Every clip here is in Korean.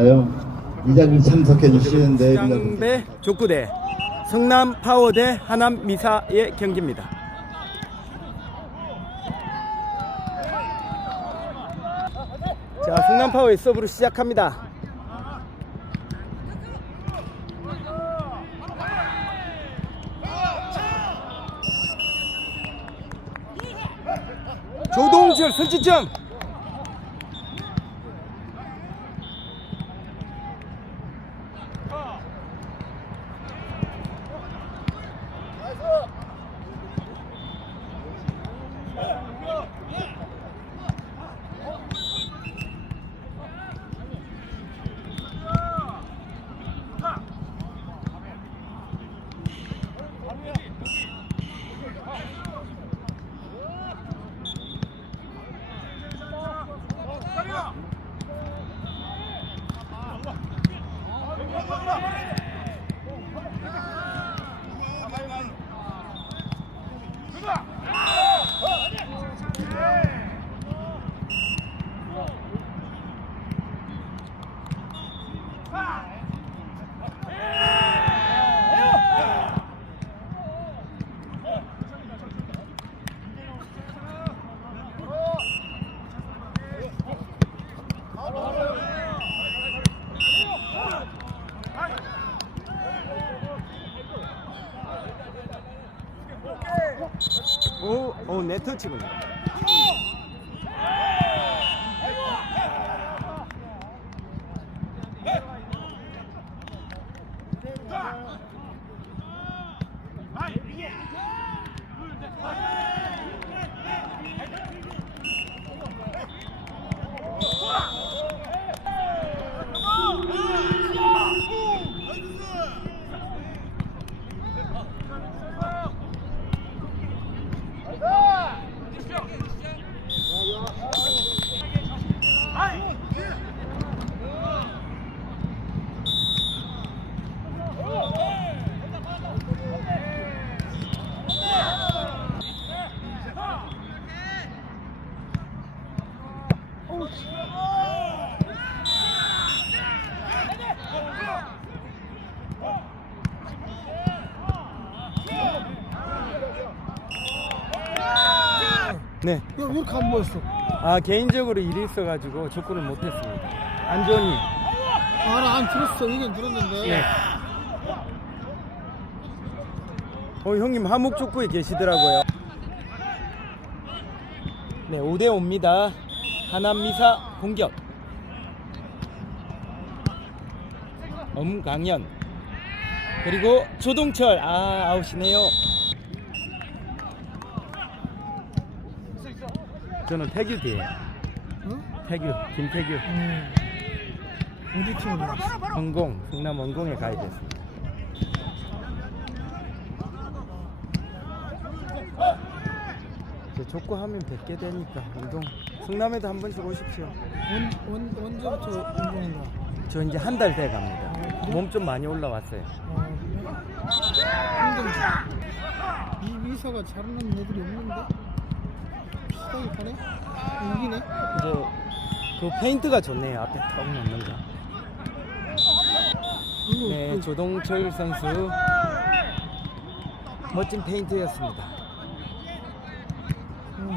이 자리에 참석해 주시는데 상배 족구대 성남 파워대 하남 미사의 경기입니다. 자, 성남 파워의 서브로 시작합니다. 조동철 설치점 오, 오, 네터치군요. 네. 야, 왜 이렇게 안 보였어? 아, 개인적으로 일이 있어가지고 족구를 못했습니다. 안 좋으니. 아, 나 안 들었어. 얘기는 들었는데. 네. 어, 형님 하목 족구에 계시더라고요. 네, 5대 5입니다. 하남 미사 공격. 엄강현. 그리고 조동철. 아, 아웃이네요. 저는 태규 뒤에. 응? 태규, 김태규. 음. 우리 팀은 나왔어. 원공, 성남 원공에 가입했습니다. 이제 족구 하면 100개 되니까 운동 성남에도 한 번씩 오십시오. 원, 원, 언제부터 운동한 거야? 저 이제 한 달 돼 갑니다. 몸 좀 많이 올라왔어요. 아, 그래? 힘들지. 이 미사가 잘하는 애들이 없는데? 가네? 이기네? 이제 그 페인트가 좋네요. 앞에 턱 넣는 거. 네, 그, 조동철 선수 멋진 페인트였습니다.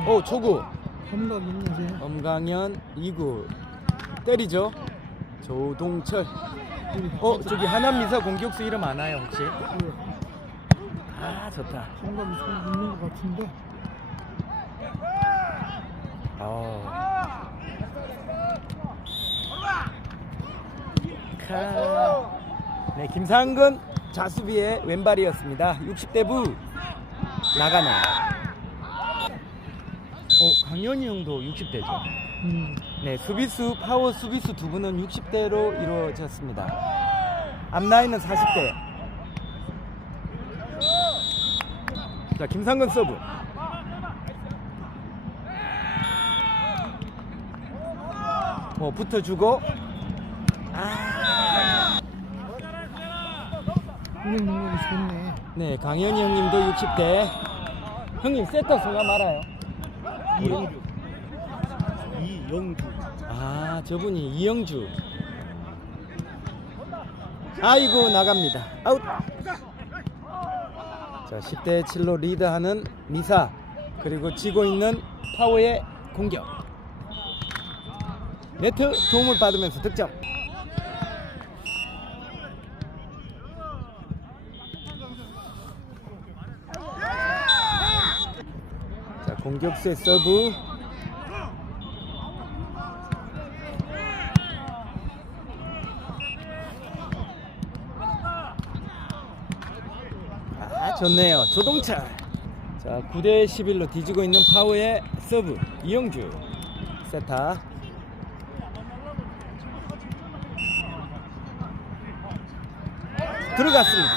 어, 오, 초구. 감각. 엄강현 2구 때리죠. 조동철. 어, 저기 하남 미사 공격수 이름 아나요 혹시? 그, 아, 좋다. 감각이 좀 있는 것 같은데? 어. 카. 네, 김상근 자수비의 왼발이었습니다. 60대 부 나가네요. 어, 강현이 형도 60대죠. 음. 네, 수비수 파워 수비수 두 분은 60대로 이루어졌습니다. 앞라인은 40대. 자, 김상근 서브. 뭐 붙어주고 능력이 좋네. 네 강현이 형님도 60대 형님 세터 소감 알아요? 이영주. 이영주. 아 저분이 이영주 아이고 나갑니다. 아웃. 자 10대 7로 리드하는 미사 그리고 지고 있는 파워의 공격. 네트 도움을 받으면서 득점. 자 공격수의 서브. 아 좋네요. 조동철. 자 9대 11로 뒤지고 있는 파워의 서브. 이영주. 세타 들어갔습니다.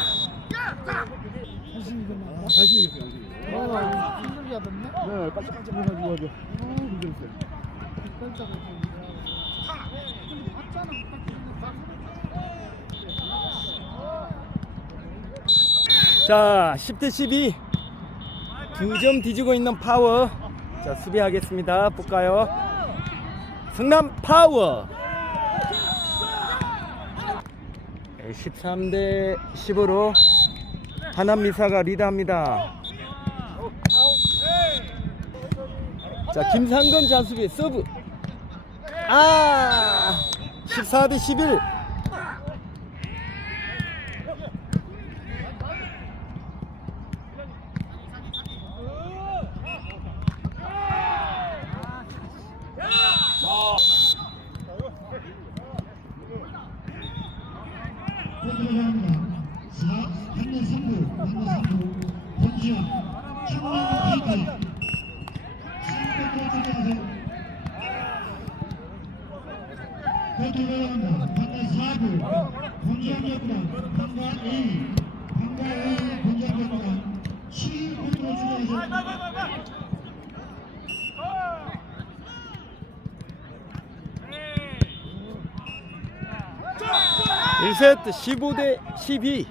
자 10대 12 두 점 뒤지고 있는 파워. 자 수비하겠습니다. 볼까요? 성남 파워 13대 10으로 하남미사가 리드합니다. 자 김상건 자수비 서브. 아! 14대 11 들어갑니다. 4, 한대 3부, 한대 3부, 본지영, 청년 페이지. 10대 들어가세요. 더 들어갑니다. 한대 4부, 본지영이었구나. 한대 A, 한대 A, 본지영이었구나. 7부 들어주세요. 1세트 15대 12